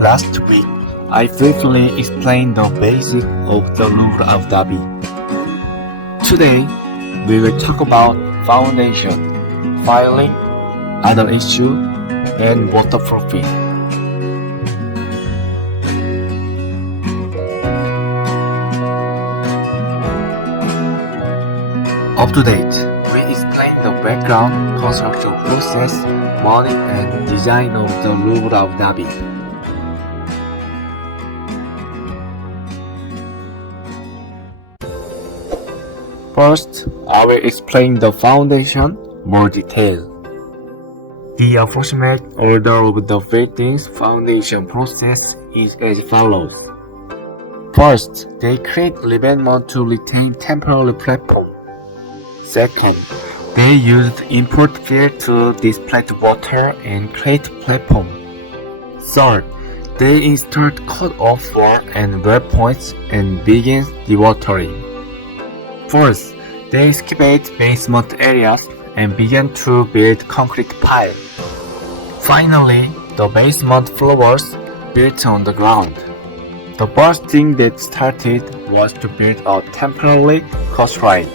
Last week, I briefly explained the basics of the Louvre Abu Dhabi. Today, we will talk about foundation, filing, other issues, and waterproofing. Up to date, we explain the background, construction process, money, and design of the Louvre Abu Dhabi. First, I will explain the foundation more detail. The approximate order of the building's foundation process is as follows. First, they create abandonment to retain temporary platform. Second, they used import fill to displace water and create platform. Third, they installed cut-off wall and well points and begin dewatering. Fourth, they excavate basement areas and began to build concrete pile. Finally, the basement floors built on the ground. The first thing that started was to build a temporary coastline.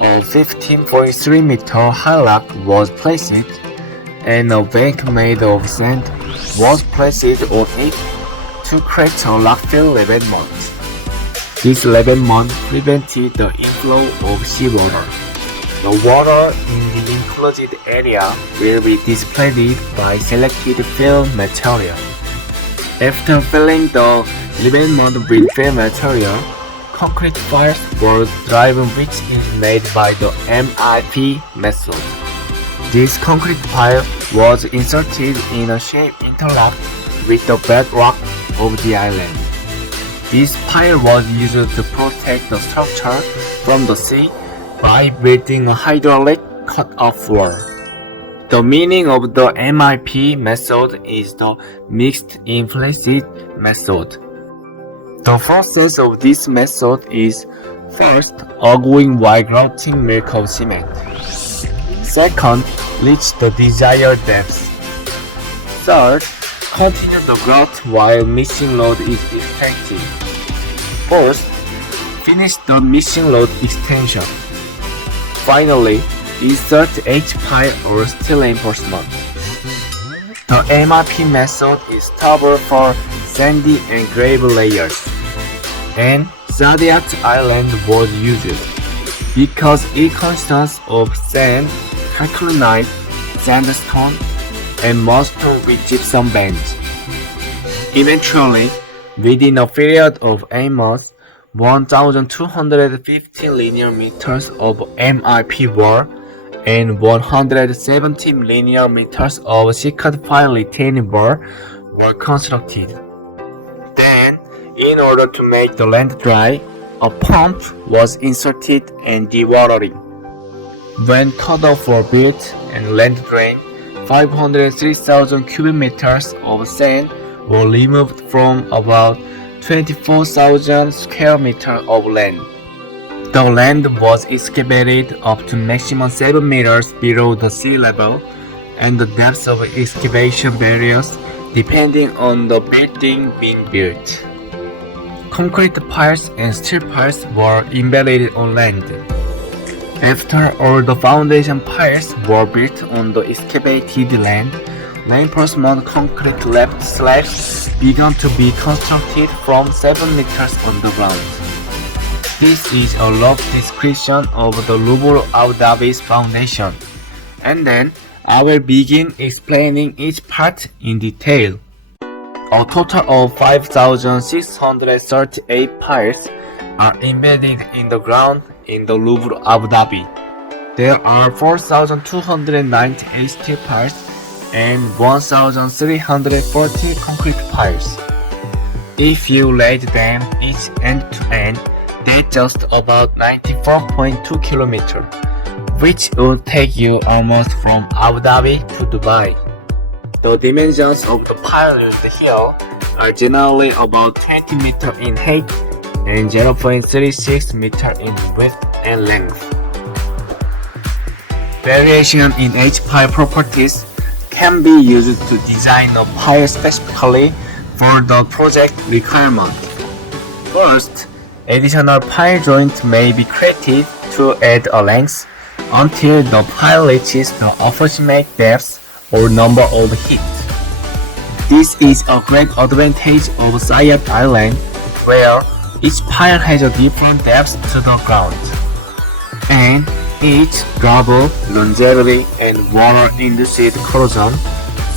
A 15.3 meter high rock was placed, and a bank made of sand was placed on it to create a rock-filled abandonment. This abandonment prevented the inflow of seawater. The water in the enclosed area will be displaced by selected fill material. After filling the abandonment with fill material, concrete piles were driven, which is made by the MIP method. This concrete pile was inserted in a shape interlocked with the bedrock of the island. This pile was used to protect the structure from the sea by building a hydraulic cut-off wall. The meaning of the MIP method is the mixed implicit method. The process of this method is first, augering while grouting milk of cement. Second, reach the desired depth. Third, continue the grout while mixing load is extracted. Fourth, finish the mixing load extension. Finally, insert H-pile or steel reinforcement. The MIP method is suitable for sandy and gravel layers, and Zodiac Island was used because it consists of sand, calcareous sandstone, and mostly with gypsum bands. Eventually, within a period of 8 months, 1,250 linear meters of MIP wall and 170 linear meters of sheet pile retaining wall were constructed. Then, in order to make the land dry, a pump was inserted and dewatering. When cut-off were built and land drained, 503,000 cubic meters of sand were removed from about 24,000 square meters of land. The land was excavated up to maximum 7 meters below the sea level, and the depth of excavation varies depending on the building being built. Concrete piles and steel piles were embedded on land. After all the foundation piles were built on the excavated land, reinforcement concrete left slabs began to be constructed from 7 meters underground. This is a rough description of the Louvre Abu Dhabi's foundation, and then I will begin explaining each part in detail. A total of 5,638 piles are embedded in the ground in the Louvre Abu Dhabi. There are 4,298 steel piles and 1,340 concrete piles. If you laid them each end to end, they just about 94.2 km, which would take you almost from Abu Dhabi to Dubai. The dimensions of the pile used here are generally about 20 meters in height and 0.36 meters in width and length. Variation in H-pile properties can be used to design a pile specifically for the project requirement. First, additional pile joint may be created to add a length until the pile reaches the approximate depth or number of hits. This is a great advantage of Sayat Island, where each pile has a different depth to the ground, and each gravel, longevity, and water-induced corrosion,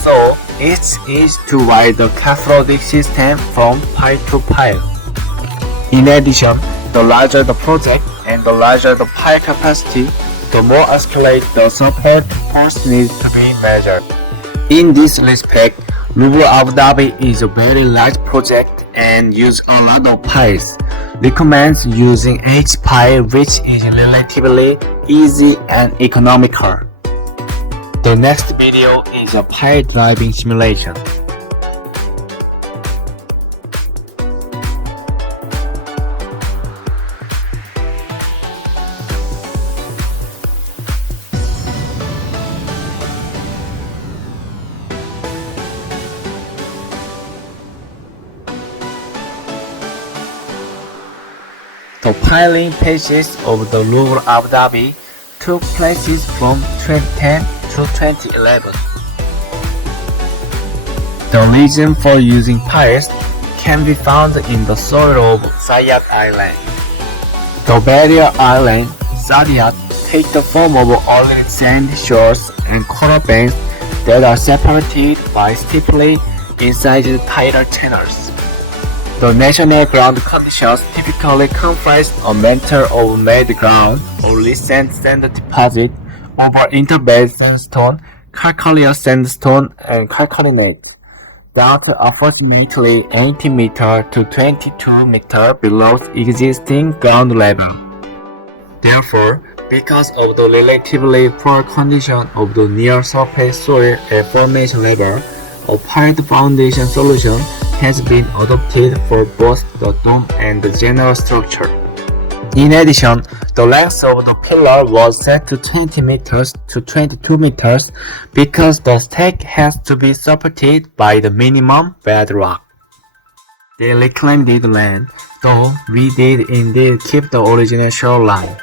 so it's easy to wide the cathodic system from pile to pile. In addition, the larger the project and the larger the pile capacity, the more escalate the support force needs to be measured. In this respect, Louvre Abu Dhabi is a very large project and use a lot of piles. Recommends using H pile, which is relatively easy and economical. The next video is a pile driving simulation. The piling phases of the Louvre Abu Dhabi took place from 2010 to 2011. The reason for using piles can be found in the soil of Sayat Island. The barrier island, Saadiyat, take the form of oily sand shores and coral banks that are separated by steeply incised tidal channels. The national ground conditions typically comprise a mantle of made ground or recent sand deposit over interbed sandstone, calcareous sandstone, and calcarenate, down to approximately 80 meter to 22 meter below existing ground level. Therefore, because of the relatively poor condition of the near surface soil at formation level, a piled foundation solution has been adopted for both the dome and the general structure. In addition, the length of the pillar was set to 20 meters to 22 meters because the stack has to be supported by the minimum bedrock. They reclaimed the land, though we did indeed keep the original shoreline.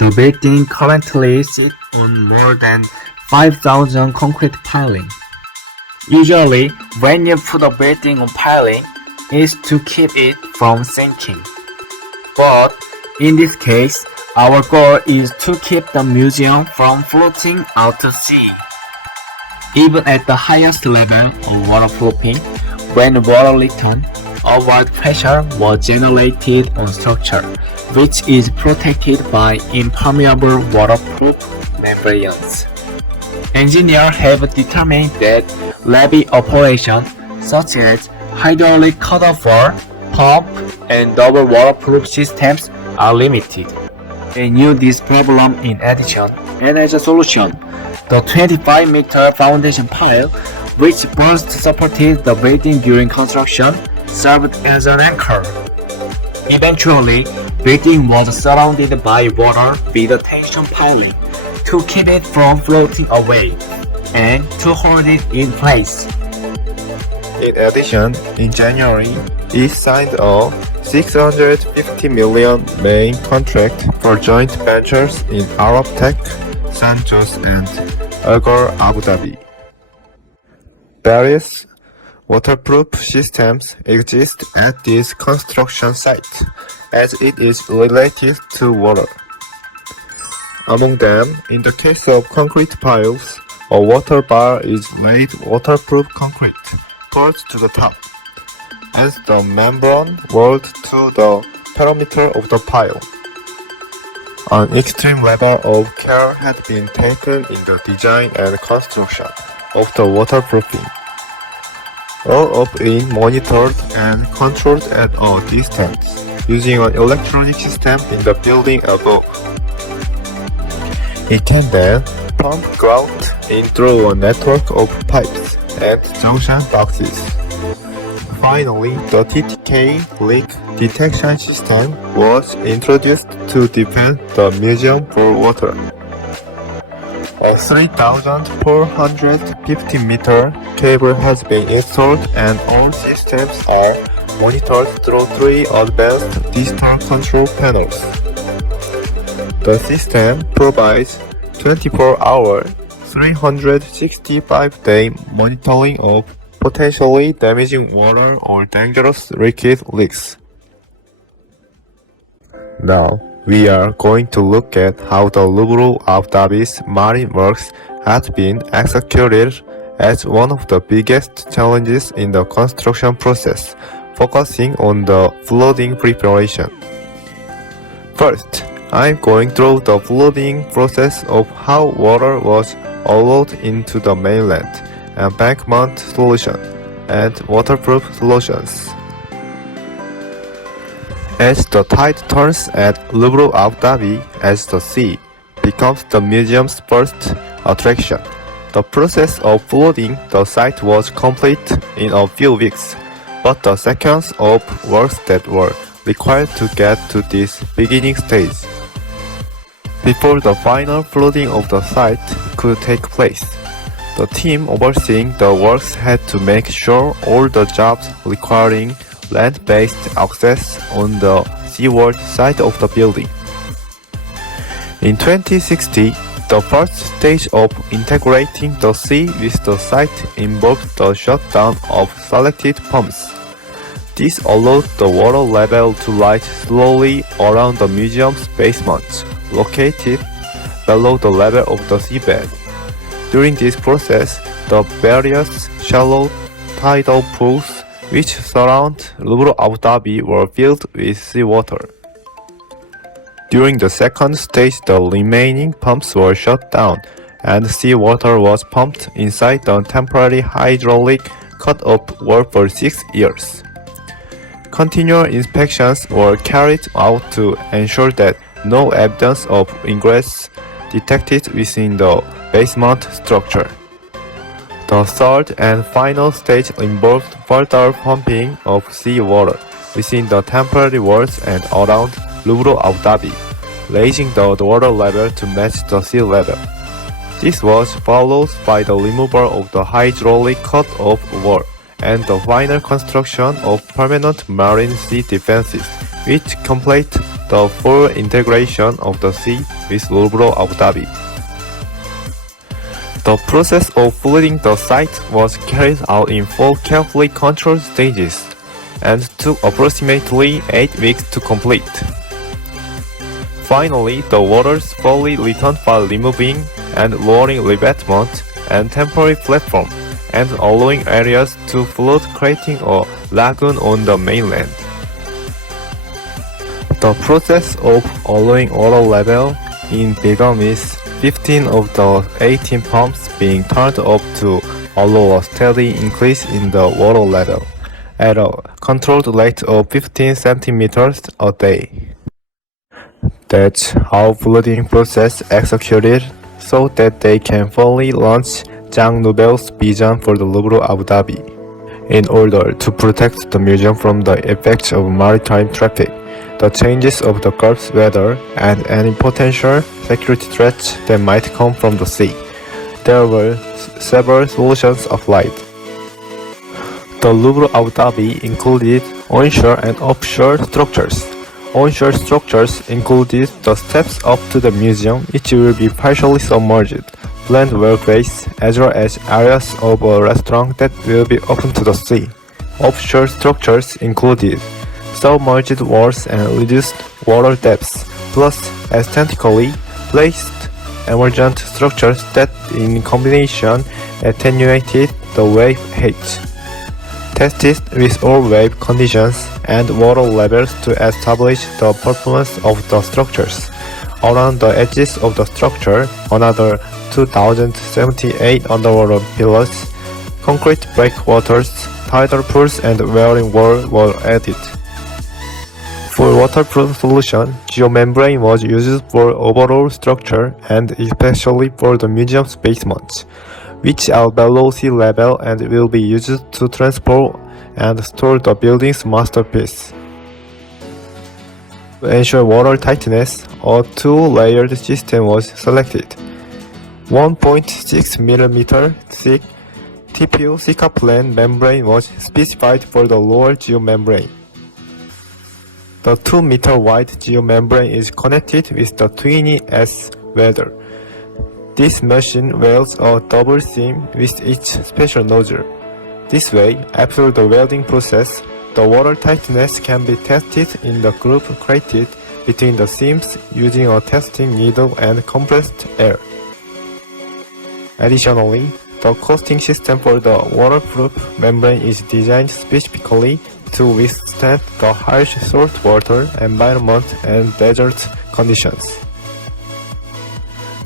The building currently sits on more than 5,000 concrete piling. Usually, when you put a building on piling, it's to keep it from sinking. But in this case, our goal is to keep the museum from floating out to sea. Even at the highest level of waterproofing, when water returned, upward pressure was generated on structure, which is protected by impermeable waterproof membranes. Engineers have determined that levee operation, such as hydraulic cutover, pump, and double waterproof systems, are limited. They knew this problem in addition, and as a solution, the 25-meter foundation pile, which burst supported the building during construction, served as an anchor. Eventually, building was surrounded by water with a tension piling to keep it from floating away and to hold it in place. In addition, in January, it signed a $650 million main contract for joint ventures in Arab Tech, Sanjos, and Agor Abu Dhabi. Various waterproof systems exist at this construction site, as it is related to water. Among them, in the case of concrete piles, a water bar is laid waterproof concrete, poured to the top, as the membrane rolled to the perimeter of the pile. An extreme level of care had been taken in the design and construction of the waterproofing. All of it monitored and controlled at a distance, using an electronic system in the building above. It can then pump ground in through a network of pipes and junction boxes. Finally, the TTK leak detection system was introduced to defend the museum for water. A 3,450-meter cable has been installed and all systems are monitored through 3 advanced digital control panels. The system provides 24-hour, 365-day monitoring of potentially damaging water or dangerous liquid leaks. Now, we are going to look at how the Lubru Abu Dhabi's marine works has been executed as one of the biggest challenges in the construction process, focusing on the flooding preparation. First, I'm going through the flooding process of how water was allowed into the mainland, embankment solution, and waterproof solutions. As the tide turns at Lubru Abu Dhabi as the sea becomes the museum's first attraction, the process of flooding the site was complete in a few weeks, but the seconds of works that were required to get to this beginning stage. Before the final flooding of the site could take place, the team overseeing the works had to make sure all the jobs requiring land-based access on the seaward side of the building. In 2060, the first stage of integrating the sea with the site involved the shutdown of selected pumps. This allowed the water level to rise slowly around the museum's basement, located below the level of the seabed. During this process, the various shallow tidal pools which surround Lubru Abu Dhabi were filled with seawater. During the second stage, the remaining pumps were shut down and seawater was pumped inside the temporary hydraulic cut-off wall for 6 years. Continual inspections were carried out to ensure that no evidence of ingress detected within the basement structure. The third and final stage involved further pumping of seawater within the temporary walls and around Lubru Abu Dhabi, raising the water level to match the sea level. This was followed by the removal of the hydraulic cut-off wall and the final construction of permanent marine sea defenses, which complete the full integration of the sea with Lubru Abu Dhabi. The process of flooding the site was carried out in 4 carefully controlled stages and took approximately 8 weeks to complete. Finally, the waters fully returned by removing and lowering rebattlement and temporary platform and allowing areas to flood, creating a lagoon on the mainland. The process of allowing water level in began with 15 of the 18 pumps being turned up to allow a steady increase in the water level at a controlled rate of 15 centimeters a day. That's how flooding process executed so that they can fully launch Jean Nouvel's vision for the Lubru Abu Dhabi. In order to protect the museum from the effects of maritime traffic, the changes of the Gulf's weather, and any potential security threats that might come from the sea, there were several solutions applied. The Lubru Abu Dhabi included onshore and offshore structures. Onshore structures included the steps up to the museum, which will be partially submerged, planned workways, as well as areas of a restaurant that will be open to the sea. Offshore structures included submerged walls and reduced water depths, plus aesthetically placed emergent structures that in combination attenuated the wave height. Tested with all wave conditions and water levels to establish the performance of the structures. Around the edges of the structure, another 2,078 underwater pillars, concrete breakwaters, tidal pools and wearing wall were added. For waterproof solution, geomembrane was used for overall structure and especially for the museum's basement, which are below sea level and will be used to transport and store the building's masterpiece. To ensure water tightness, a 2-layered system was selected. 1.6 mm thick TPU Sikaplan membrane was specified for the lower geomembrane. The 2 meter wide geomembrane is connected with the Twinny S welder. This machine welds a double seam with each special nozzle. This way, after the welding process, the water tightness can be tested in the groove created between the seams using a testing needle and compressed air. Additionally, the coating system for the waterproof membrane is designed specifically to withstand the harsh saltwater environment and desert conditions.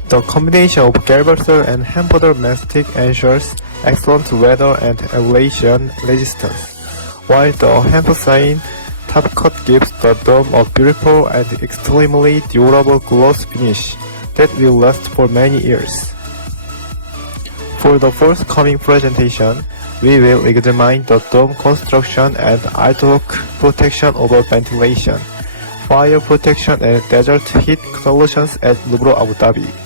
The combination of Galvasol and Hamburger mastic ensures excellent weather and ablation resistance, while the Hempocene top coat gives the dome a beautiful and extremely durable gloss finish that will last for many years. For the forthcoming presentation, we will examine the dome construction and outlook protection over ventilation, fire protection and desert heat solutions at Lugro Abu Dhabi.